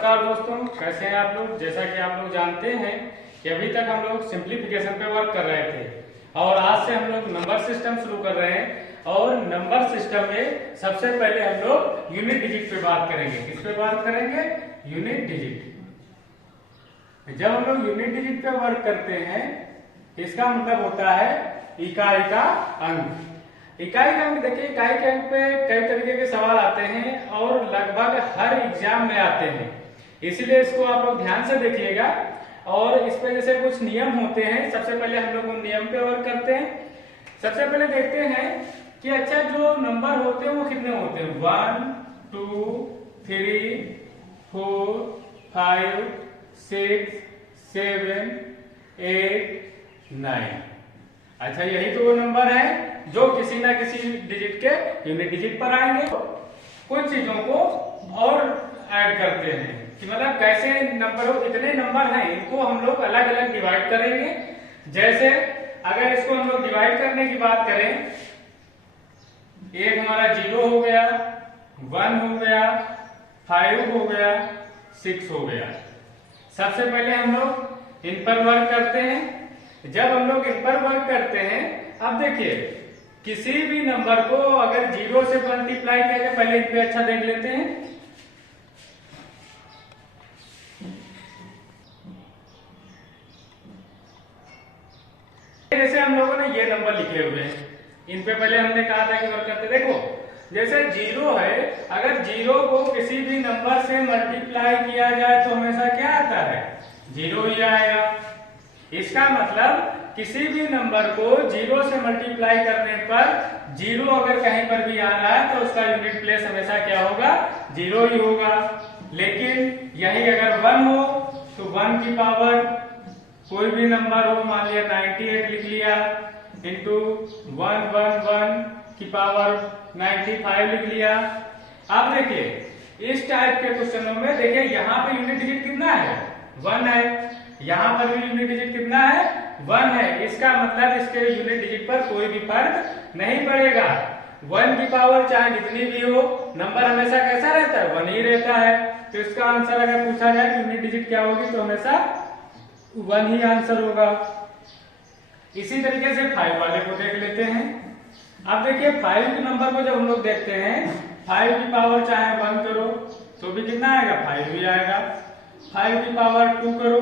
नमस्कार दोस्तों, कैसे हैं आप लोग। जैसा कि आप लोग जानते हैं कि अभी तक हम लोग सिंप्लीफिकेशन पे वर्क कर रहे थे और आज से हम लोग नंबर सिस्टम शुरू कर रहे हैं। और नंबर सिस्टम में सबसे पहले हम लोग यूनिट डिजिट पे बात करेंगे। किस पे बात करेंगे? Unit digit. जब हम लोग यूनिट डिजिट पे वर्क करते हैं इसका मतलब होता है इकाई का अंक। इकाई का अंक देखिए, इकाई के अंक पे कई तरीके के सवाल आते हैं और लगभग हर एग्जाम में आते हैं, इसीलिए इसको आप लोग ध्यान से देखिएगा। और इस पे जैसे कुछ नियम होते हैं, सबसे पहले हम लोग उन नियम पे वर्क करते हैं। सबसे पहले देखते हैं कि अच्छा जो नंबर होते हैं वो कितने होते हैं। 1 2 3 4 5 6 7 8 9। अच्छा, यही तो वो नंबर है जो किसी ना किसी डिजिट के यूनिट डिजिट पर आएंगे। कुछ चीजों को और ऐड करते हैं कि मतलब कैसे नंबर, इतने नंबर हैं इनको हम लोग अलग अलग डिवाइड करेंगे। जैसे अगर इसको हम लोग डिवाइड करने की बात करें, एक हमारा 0 हो गया, 1 हो गया, 5 हो गया, 6 हो गया। सबसे पहले हम लोग इन पर वर्क करते हैं। जब हम लोग इन पर वर्क करते हैं, अब देखिए किसी भी नंबर को अगर 0 से मल्टीप्लाई किया जाए, पहले इन पे अच्छा देख लेते हैं। जैसे हम लोगों ने ये नंबर लिखे हुए हैं, इन पे पहले हमने कहा था कि वर्क करते। देखो जैसे 0 है, अगर 0 को किसी भी नंबर से मल्टीप्लाई किया जाए तो हमेशा क्या आता है? 0 ही आएगा। इसका मतलब किसी भी नंबर को 0 से मल्टीप्लाई करने पर 0 अगर कहीं पर भी आ रहा है तो उसका यूनिट प्लेस हमेशा क्या होगा? 0 ही होगा। लेकिन यही अगर 1 हो तो 1 की पावर कोई भी नंबर हो, मान लिया 98 लिख लिया, इंटू 111 की पावर 95 लिख लिया। अब देखिए इस टाइप के क्वेश्चनों में देखिए यहाँ पे यूनिट डिजिट कितना है? 1 है। यहाँ पर भी यूनिट डिजिट कितना है? 1 है। इसका मतलब इसके यूनिट डिजिट पर कोई भी फर्क नहीं पड़ेगा। 1 की पावर चाहे जितनी भी हो, नंबर हमेशा कैसा रहता है? 1 ही रहता है। तो इसका आंसर अगर पूछा जाए कि यूनिट डिजिट क्या होगी तो हमेशा 1 ही आंसर होगा। इसी तरीके से 5 वाले को देख लेते हैं। अब देखिए 5 के नंबर को जब हम लोग देखते हैं, 5 की पावर चाहे 1 करो तो भी कितना आएगा? 5 ही आएगा। 5 की पावर 2 करो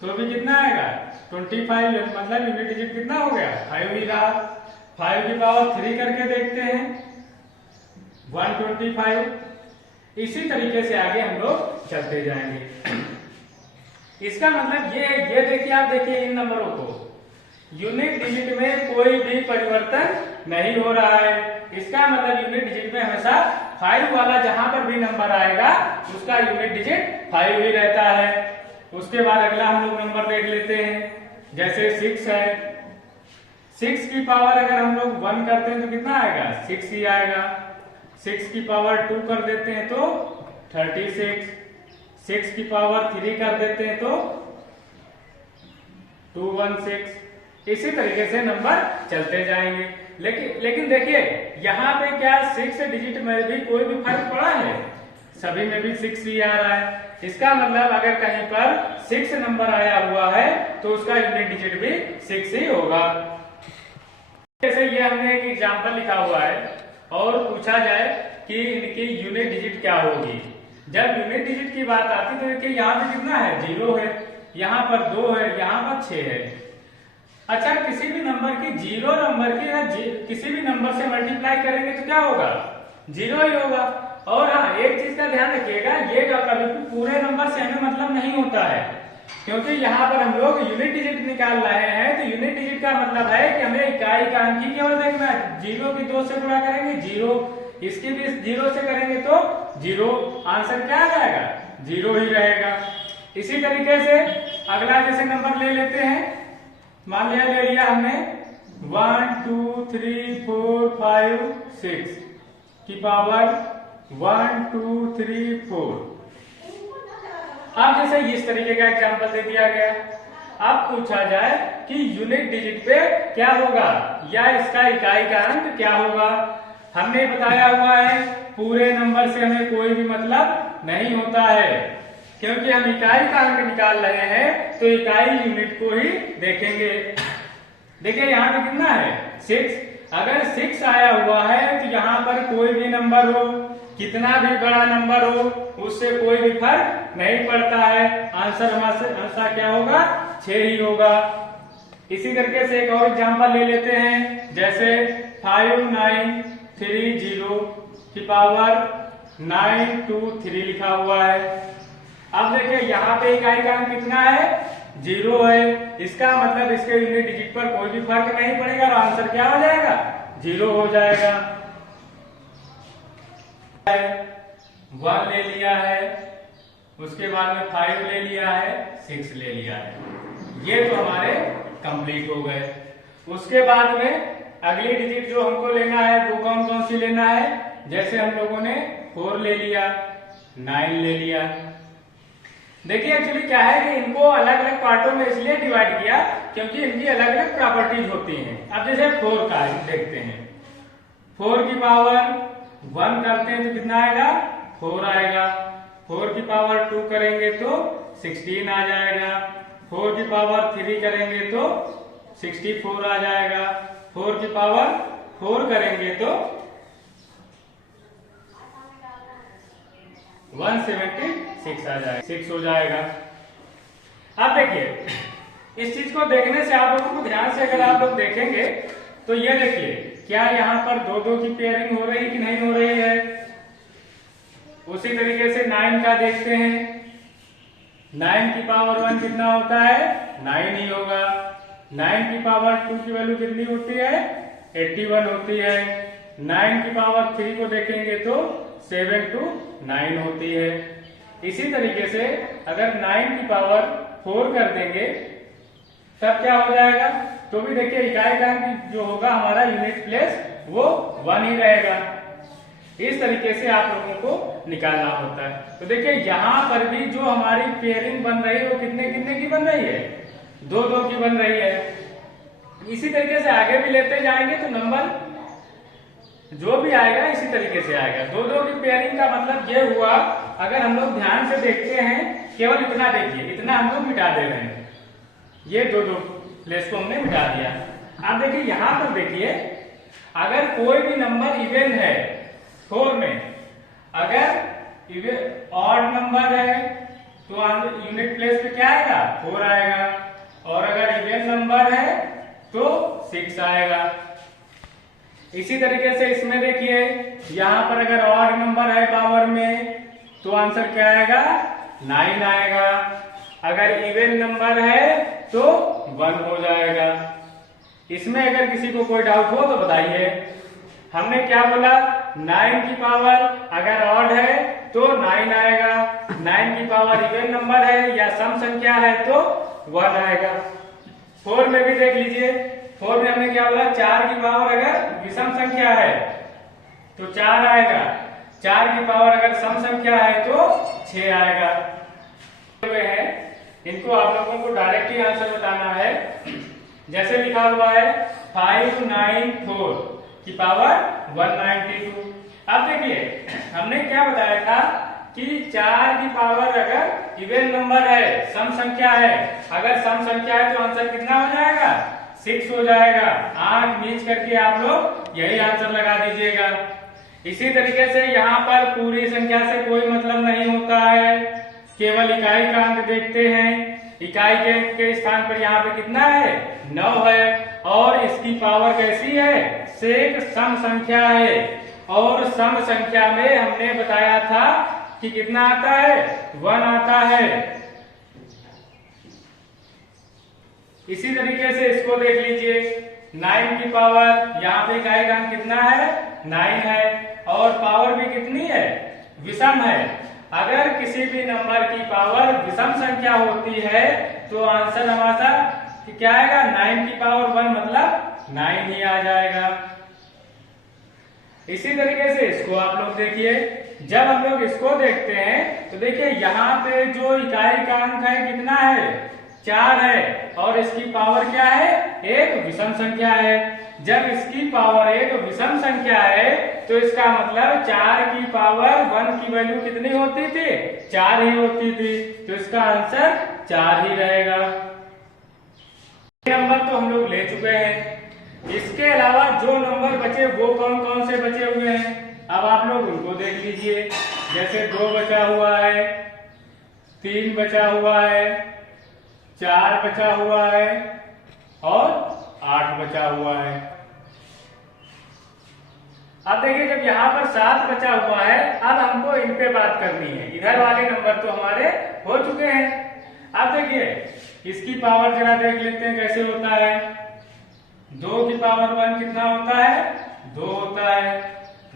तो भी कितना आएगा? 25। मतलब यूनिट डिजिट कितना हो गया? 5 ही रहा। 5 की पावर 3 करके देखते हैं, 125। इसी तरीके से आगे हम लोग चलते जाएंगे। इसका मतलब ये देखिए, आप देखिए इन नंबरों को, यूनिट डिजिट में कोई भी परिवर्तन नहीं हो रहा है। इसका मतलब यूनिट डिजिट में हमेशा 5 वाला जहां पर भी नंबर आएगा उसका यूनिट डिजिट 5 ही रहता है। उसके बाद अगला हम लोग नंबर देख लेते हैं। जैसे 6 है, 6 की पावर अगर हम लोग 1 करते हैं तो कितना आएगा? 6 ही आएगा। 6 की पावर 2 कर देते हैं तो 36। 6 की पावर 3 कर देते हैं तो 216। इसी तरीके से नंबर चलते जाएंगे। लेकिन देखिए यहाँ पे क्या 6 डिजिट में भी कोई भी फर्क पड़ा है? सभी में भी 6 ही आ रहा है। इसका मतलब अगर कहीं पर 6 नंबर आया हुआ है तो उसका यूनिट डिजिट भी 6 ही होगा। जैसे ये हमने एक एग्जाम्पल लिखा हुआ है और पूछा जाए कि इनकी यूनिट डिजिट क्या होगी। जब यूनिट डिजिट की बात आती तो देखिए यहाँ पे कितना है? 0 है, यहाँ पर 2 है, यहाँ पर 6 है। अच्छा, किसी भी नंबर की 0 नंबर की किसी भी नंबर से मल्टीप्लाई करेंगे तो क्या होगा? 0 ही होगा। और हाँ, एक चीज का ध्यान रखिएगा, ये कभी भी पूरे नंबर से हमें मतलब नहीं होता है, क्योंकि यहाँ पर हम लोग यूनिट डिजिट निकाल रहे हैं। तो यूनिट डिजिट का मतलब है कि हमें इकाई का अंक ही केवल देखना है। 0 की 2 से गुणा करेंगे 0, इसकी भी 0 से करेंगे तो 0। आंसर क्या आ जाएगा? 0 ही रहेगा। इसी तरीके से अगला जैसे नंबर ले लेते हैं, मान लिया ले लिया हमने 1 2 3 4 5 6 की पावर 1 2 3 4। अब जैसे इस तरीके का एग्जांपल दे दिया गया, अब पूछा जाए कि यूनिट डिजिट पे क्या होगा या इसका इकाई का अंक क्या होगा। हमने बताया हुआ है पूरे नंबर से हमें कोई भी मतलब नहीं होता है, क्योंकि हम इकाई का अंक निकाल रहे हैं तो इकाई यूनिट को ही देखेंगे। देखिए यहाँ पे कितना है 6। अगर 6 आया हुआ है तो यहाँ पर कोई भी नंबर हो, कितना भी बड़ा नंबर हो, उससे कोई भी फर्क नहीं पड़ता है। आंसर हमारा क्या होगा 6 ही होगा। इसी तरीके से एक और एग्जांपल ले लेते हैं, जैसे 5930 की पावर 923 लिखा हुआ है। अब देखिए यहाँ पे इकाई का अंक कितना है 0 है। इसका मतलब इसके यूनिट डिजिट पर कोई भी फर्क नहीं पड़ेगा और आंसर क्या हो जाएगा 0 हो जाएगा। 1 ले लिया है, उसके बाद में 5 ले लिया है, 6 ले लिया है, ये तो हमारे कंप्लीट हो गए। उसके बाद में अगली डिजिट जो हमको लेना है वो कौन कौन सी लेना है, जैसे हम लोगों ने 4 ले लिया, 9 ले लिया। देखिए एक्चुअली क्या है कि इनको अलग अलग पार्टों में इसलिए डिवाइड किया क्योंकि इनकी अलग अलग प्रॉपर्टीज होती हैं। अब जैसे 4 का देखते हैं, 4 की पावर 1 करते हैं तो कितना आएगा 4 आएगा। 4 की पावर 2 करेंगे तो 16 आ जाएगा। 4 की पावर 3 करेंगे तो 64 आ जाएगा। 4 की पावर 4 करेंगे तो 176 आ जाएगा, 6 हो जाएगा। अब देखिए इस चीज को देखने से आप लोगों को ध्यान से अगर आप लोग देखेंगे तो ये देखिए क्या यहाँ पर 2-2 की पेयरिंग हो रही कि नहीं हो रही है। उसी तरीके से 9 का देखते हैं, 9 की पावर 1 कितना होता है 9 ही होगा। 9 की पावर 2 की वैल्यू कितनी होती है 81 होती है। 9 की पावर 3 को देखेंगे तो 7 to 9 होती है। इसी तरीके से अगर 9 की पावर 4 कर देंगे तब क्या हो जाएगा, तो भी देखिए इकाई का अंक जो होगा हमारा यूनिट प्लेस वो 1 ही रहेगा। इस तरीके से आप लोगों को निकालना होता है। तो देखिए यहाँ पर भी जो हमारी पेयरिंग बन रही है वो कितने कितने की बन रही है 2-2 की बन रही है। इसी तरीके से आगे भी लेते जाएंगे तो नंबर जो भी आएगा इसी तरीके से आएगा। 2-2 की पेयरिंग का मतलब ये हुआ, अगर हम लोग ध्यान से देखते हैं केवल इतना देखिए, इतना हम लोग मिटा दे रहे हैं, ये 2-2 प्लेस को हमने मिटा दिया। अब देखिए यहाँ पर देखिए अगर कोई भी नंबर इवन है 4 में, अगर ऑड नंबर है तो यूनिट प्लेस पे क्या आएगा 4 आएगा, और अगर इवन नंबर है तो 6 आएगा। इसी तरीके से इसमें देखिए यहाँ पर अगर ऑड नंबर है पावर में तो आंसर क्या आएगा 9 आएगा। अगर इवन नंबर है तो 1 हो जाएगा। इसमें अगर किसी को कोई डाउट हो तो बताइए। हमने क्या बोला 9 की पावर अगर ऑड है तो 9 आएगा, 9 की पावर इवन नंबर है या सम संख्या है तो 1 आएगा। 4 में भी देख लीजिए, 4 में हमने क्या बोला 4 की पावर अगर विषम संख्या है तो 4 आएगा, 4 की पावर अगर सम संख्या है तो 6 आएगा। है इनको आप लोगों को डायरेक्ट ही आंसर बताना है। जैसे लिखा हुआ है 594 की पावर 192। अब देखिए हमने क्या बताया था कि 4 की पावर अगर इवन नंबर है सम संख्या है, अगर सम संख्या है तो आंसर कितना हो जाएगा 6 हो जाएगा। आंख मीच करके आप लोग यही आंसर लगा दीजिएगा। इसी तरीके से यहाँ पर पूरी संख्या से कोई मतलब नहीं होता है, केवल इकाई का अंक देखते हैं। इकाई के अंक के स्थान पर यहाँ पे कितना है 9 है, और इसकी पावर कैसी है एक सम संख्या है, और सम संख्या में हमने बताया था कि कितना आता है 1 आता है। इसी तरीके से इसको देख लीजिए 9 की पावर यहाँ पे इकाई का अंक कितना है 9 है, और पावर भी कितनी है विषम है। अगर किसी भी नंबर की पावर विषम संख्या होती है तो आंसर हमारा क्या आएगा 9 की पावर 1 मतलब 9 ही आ जाएगा। इसी तरीके से इसको आप लोग देखिए, जब हम लोग इसको देखते हैं तो देखिए यहाँ पे जो इकाई का अंक है कितना है 4 है और इसकी पावर क्या है, एक विषम संख्या है। जब इसकी पावर एक विषम संख्या है तो इसका मतलब 4 की पावर 1 की वैल्यू कितनी होती थी, 4 ही होती थी, तो इसका आंसर 4 ही रहेगा। नंबर तो हम लोग ले चुके हैं। इसके अलावा जो नंबर बचे वो कौन कौन से बचे हुए हैं, अब आप लोग उनको देख लीजिए। जैसे 2 बचा हुआ है, 3 बचा हुआ है, 4 बचा हुआ है और 8 बचा हुआ है। अब देखिए जब यहाँ पर 7 बचा हुआ है, अब हमको इन पे बात करनी है। इधर वाले नंबर तो हमारे हो चुके हैं। अब देखिए इसकी पावर जरा देख लेते हैं कैसे होता है। 2 की पावर 1 कितना होता है, 2 होता है।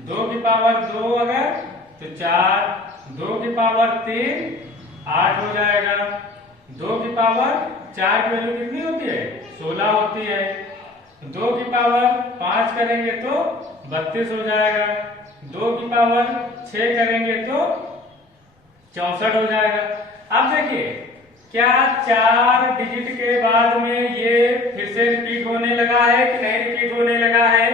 2 की पावर 2 अगर तो 4, 2 की पावर 3 8 हो जाएगा। 2 की पावर 4 की वैल्यू कितनी होती है, 16 होती है। 2 की पावर 5 करेंगे तो 32 हो जाएगा। 2 की पावर 6 करेंगे तो 64 हो जाएगा। अब देखिए क्या 4 डिजिट के बाद में ये फिर से रिपीट होने लगा है कि नहीं रिपीट होने लगा है,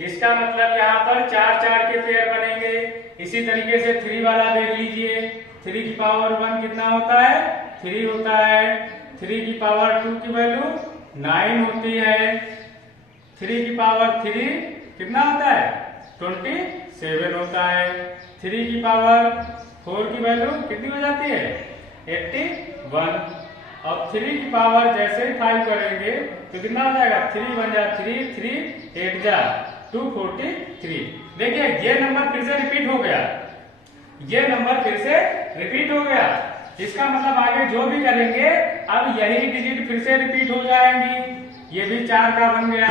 इसका मतलब यहाँ पर 4 4 के पेयर बनेंगे। इसी तरीके से 3 वाला देख लीजिए। 3 की पावर 1 कितना होता है, 3 होता है। 3 की पावर 2 की वैल्यू 9 होती है। 3 की पावर 3 कितना होता है, 27 होता है। 3 की पावर 4 की वैल्यू कितनी हो जाती है, 81। अब 3 की पावर जैसे ही 5 करेंगे तो कितना हो जाएगा, 3 1 जा 3, 3 8 जा 243। देखिए ये नंबर फिर से रिपीट हो गया, ये नंबर फिर से रिपीट हो गया। इसका मतलब आगे जो भी करेंगे अब यही डिजिट फिर से रिपीट हो जाएंगी। ये भी 4 का बन गया।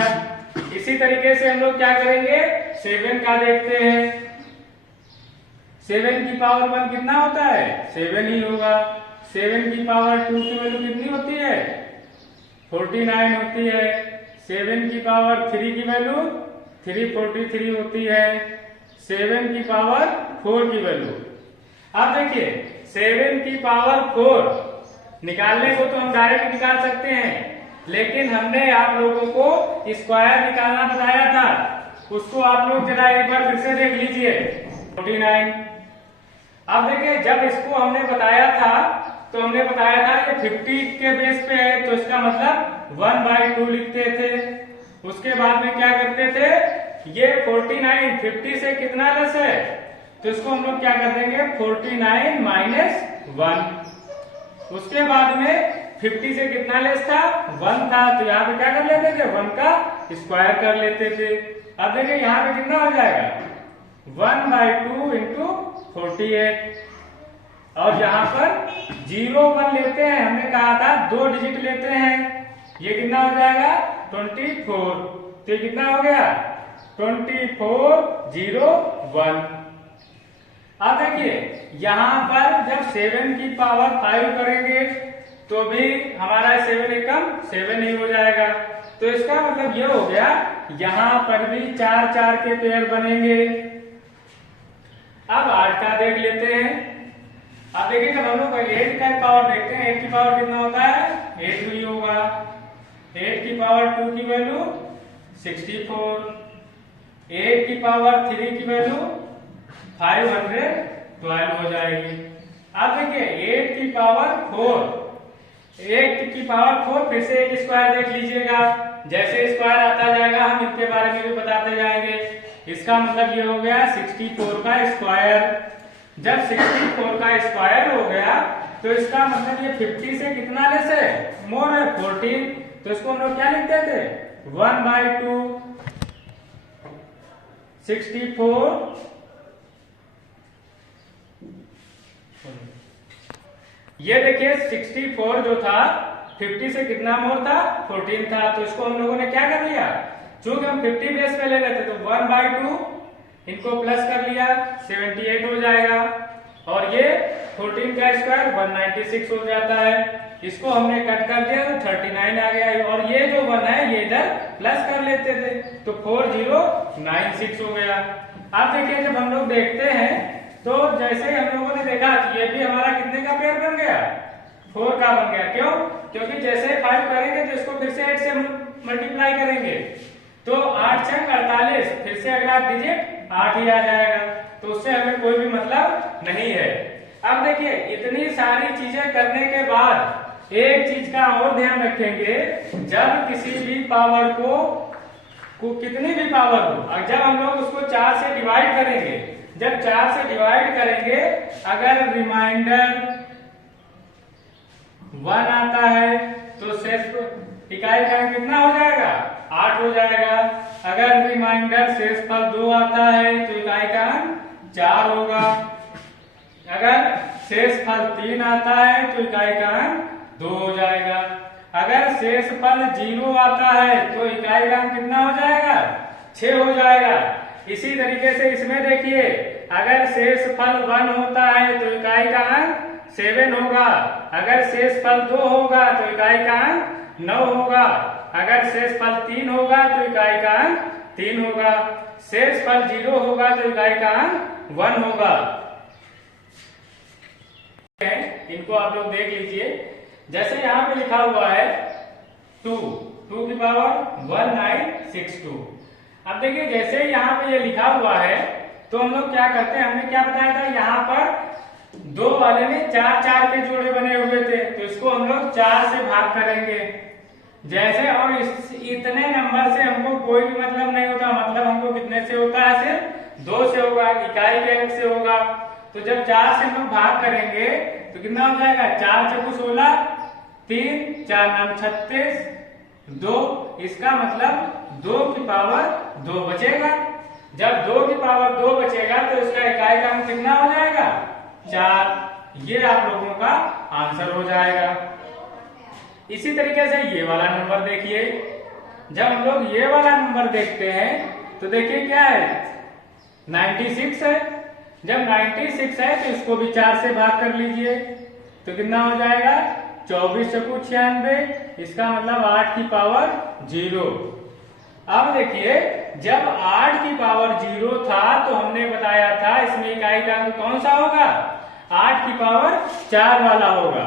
इसी तरीके से हम लोग क्या करेंगे, 7 का देखते हैं। 7 की पावर 1 कितना होता है, 7 ही होगा। 7 की पावर 2 की वैल्यू कितनी होती है, 49 होती है। 7 की पावर 3 की वैल्यू 343 होती है। 7 की पावर 4 की वैल्यू, अब देखिए 7 की पावर 4 निकालने को तो हम डायरेक्ट निकाल सकते हैं, लेकिन हमने आप लोगों को स्क्वायर निकालना बताया था, उसको आप लोग जरा एक बार फिर से देख लीजिए। 49। अब देखिए जब इसको हमने बताया था तो हमने बताया था कि 50 के बेस पे है, तो इसका मतलब 1/2 लिखते थे। उसके बाद में क्या करते थे, ये 49 50 से कितना लेस है, तो इसको हम लोग क्या कर देंगे, 49 - 1। उसके बाद में 50 से कितना लेस था, 1 था, तो यहाँ पे क्या कर लेते थे, 1 का स्क्वायर कर लेते थे। अब देखिए यहाँ पे कितना हो जाएगा, 1/2 × 48। और यहाँ पर 0 1 लेते हैं, हमने कहा था 2 डिजिट लेते हैं, ये कितना हो जाएगा 24। तो ये कितना हो गया 24 0 1। अब देखिए यहाँ पर जब 7 की पावर 5 करेंगे तो भी हमारा 7 एकम 7 ही हो जाएगा। तो इसका मतलब ये हो गया यहाँ पर भी 4 4 के पेयर बनेंगे। अब 8 का देख लेते हैं। अब देखिए जब हम लोग 8 का पावर देखते हैं, 8 की पावर कितना होता है, 8 ही होगा। 8 की पावर 2 की वैल्यू 64। 8 की पावर 3 की वैल्यू 512 हो जाएगी। अब देखिए 8 की पावर 4, 8 की पावर 4 फिर से एक स्क्वायर देख लीजिएगा। जैसे स्क्वायर आता जाएगा हम इसके बारे में भी बताते जाएंगे। इसका मतलब ये हो गया 64 का स्क्वायर। जब 64 का स्क्वायर हो गया तो इसका मतलब ये 50 से कितना लेस है, मोर है 14। तो इसको हम लोग क्या लिखते थे, 1/2 64। ये देखिए 64 जो था 50 से कितना मोर था, 14 था। तो इसको हम लोगों ने क्या कर लिया, चूंकि हम 50 बेस पे ले रहे थे तो 1/2 इनको प्लस कर लिया, 78 हो जाएगा। और ये 14 का स्क्वायर 196 हो जाता है। इसको हमने कट कर दिया तो 39 आ गया। और ये जो 1 है ये इधर प्लस कर लेते थे तो 4096 हो गया। अब देखिए जब हम लोग देखते हैं तो जैसे ही हम लोगों ने देखा कि ये भी हमारा कितने का पेयर बन गया, 4 का बन गया। क्यों, क्योंकि जैसे 5 करेंगे तो इसको फिर से 8 से मल्टीप्लाई करेंगे, तो 8 छंग 48, फिर से अगला डिजिट 8 ही आ जाएगा, तो उससे हमें कोई भी मतलब नहीं है। अब देखिए इतनी सारी चीजें करने के बाद एक चीज का और ध्यान रखेंगे, जब किसी भी पावर को कितनी भी पावर हो, और जब हम लोग उसको 4 से डिवाइड करेंगे, जब 4 से डिवाइड करेंगे, अगर रिमाइंडर 1 आता है तो शेष इकाई का कितना हो जाएगा, 8 हो जाएगा। अगर रिमाइंडर शेषफल 2 आता है तो इकाई का 4 होगा। अगर शेषफल 3 आता है तो इकाई का 2 हो जाएगा। अगर शेषफल 0 आता है तो इकाई का कितना हो जाएगा, 6 हो जाएगा। इसी तरीके से इसमें देखिए, अगर शेषफल 1 होता है तो इकाई का अंक 7 होगा। अगर शेषफल 2 होगा तो इकाई का अंक 9 होगा। अगर शेषफल 3 होगा तो इकाई का अंक 3 होगा। शेषफल 0 होगा तो इकाई का अंक 1 होगा। इनको आप लोग देख लीजिए, जैसे यहाँ पे लिखा हुआ है 2 की पावर 1962। अब देखिए जैसे यहाँ पे ये लिखा हुआ है तो हम लोग क्या करते हैं, हमने क्या बताया था, यहाँ पर 2 वाले में 4 के जोड़े बने हुए थे, तो इसको हम लोग 4 से भाग करेंगे जैसे, और इतने नंबर से हमको कोई भी मतलब नहीं होता, मतलब हमको कितने से होता है, सिर्फ 2 से होगा, इकाई के अंक से होगा। तो जब 4 से हम लोग भाग करेंगे तो कितना हो जाएगा, 4 चौको 16, 3 4 नाम 36, 2, इसका मतलब 2 की पावर 2 बचेगा। जब 2 की पावर 2 बचेगा तो इसका इकाई का अंक कितना हो जाएगा, 4। ये आप लोगों का आंसर हो जाएगा। इसी तरीके से ये वाला नंबर देखिए, जब हम लोग ये वाला नंबर देखते हैं तो देखिए क्या है, 96 है। जब 96 है तो इसको भी 4 से भाग कर लीजिए, तो कितना हो जाएगा, 24 चौको 96, इसका मतलब 8 की पावर 0। अब देखिए जब 8 की पावर 0 था तो हमने बताया था इसमें इकाई का अंक कौन सा होगा, 8 की पावर 4 वाला होगा।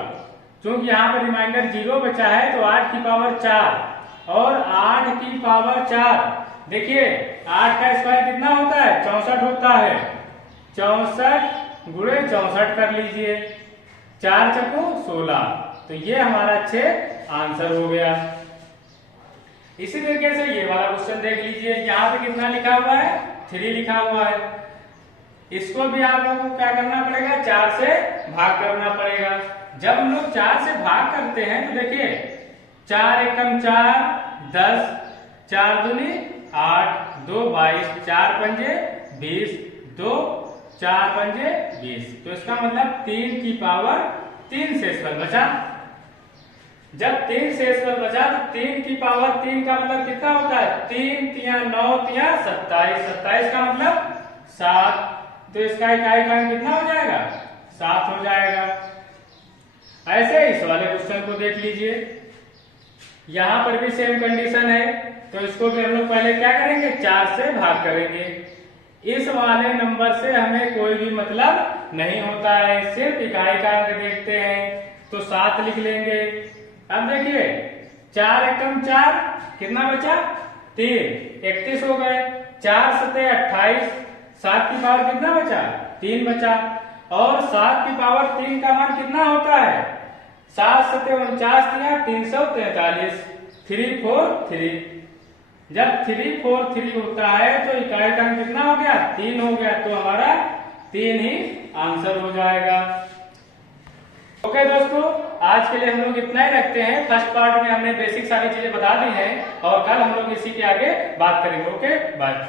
क्योंकि यहाँ पर रिमाइंडर 0 बचा है तो 8 की पावर 4 और 8 की पावर 4, देखिए 8 का स्क्वायर कितना होता है, 64 होता है। 64 गुणे 64 कर लीजिए, 4 चौको 16, तो ये हमारा 6 आंसर हो गया। इसी तरीके से ये वाला क्वेश्चन देख लीजिए, यहाँ पे कितना लिखा हुआ है, 3 लिखा हुआ है। इसको भी आप लोगों को क्या करना पड़ेगा, 4 से भाग करना पड़ेगा। जब हम लोग 4 से भाग करते हैं तो देखिए 4 एकम 4, 10, 4 दूनी 8, 2 22, 4 पंजे 20, 2 4 पंजे 20, तो इसका मतलब 3 की पावर 3 शेषफल बचा। जब 3 शेषफल बचा तो 3 की पावर 3 का मतलब कितना होता है, 3 तिया 9 तिया 27, 27 का मतलब 7, तो इसका इकाई का कितना हो जाएगा, 7 हो जाएगा। ऐसे इस वाले क्वेश्चन को देख लीजिए, यहाँ पर भी सेम कंडीशन है, तो इसको भी हम लोग पहले क्या करेंगे, 4 से भाग करेंगे। इस वाले नंबर से हमें कोई भी मतलब नहीं होता है, सिर्फ इकाई का अंक देखते हैं, तो 7 लिख लेंगे। अब देखिए 4 एकम 4, कितना बचा, 3, 31 हो गए, 4 सते 28, 7 की पावर कितना बचा, 3 बचा, और 7 की पावर 3 का मान कितना होता है, 7 सते 49 दिया 343, 3 4 3। जब 3 4 3 होता है तो इकाई का अंक कितना हो गया, 3 हो गया, तो हमारा 3 ही आंसर हो जाएगा। ओके दोस्तों, आज के लिए हम लोग इतना ही रखते हैं। फर्स्ट पार्ट में हमने बेसिक सारी चीजें बता दी हैं और कल हम लोग इसी के आगे बात करेंगे। Okay bye.